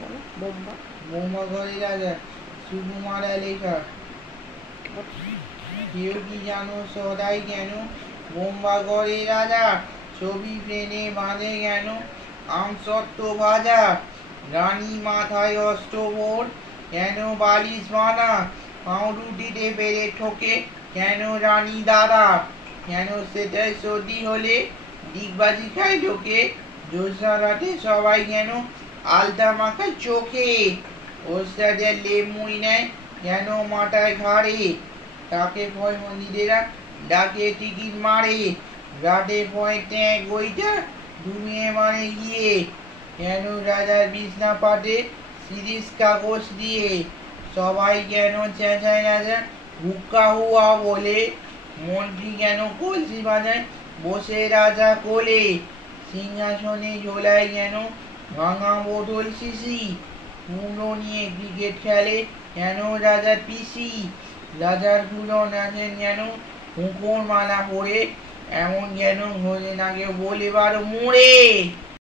বলো বোম্বা বোম্বা ঘরে রাজা সুকুমারা লেখা কেউ কি জানো সদাই কেন বোম্বা ঘরে রাজা ছবি প্রেমে বাঁধে কেন আমসত্ত্ব ভাজা রানী মাথায় অষ্টভর কেন বালিশ বাঁধা পাউরুটিতে পেরে ঠোকে কেন রানী দাদা কেন সেটাই সর্দি হলে ডিগবাজি খায় ঢোকে জ্যোৎস্না রাতে সবাই কেন আলতা মাখায় চোখে ওস্তাদের লেপ মুই নেয় কেন মাথায় ঘাড়ে তাকে ভয় মন্দিরেরা ডাকে টিকিট মারে রাতে ভয় ট্যাঁক বইটা ঘুমিয়ে মানে গিয়ে কেন রাজার বিছনা পাটে সিরিজ কাগজ দিয়ে সবাই কেন চেঁচায় রাজা হুক্কা হুয়া বলে মন্ত্রী কেন কলসি বাজায় বসে রাজা কোলে সিংহাসনে ঝোলায় কেন ভাঙা বোতল শিশি কুমড়ো নিয়ে ক্রিকেট খেলে কেন রাজার পিসি রাজার গুলো নাচেন যেন হুঁকোর মালা পরে এমন যেন হলে না কেউ বলে বারো মোড়ে।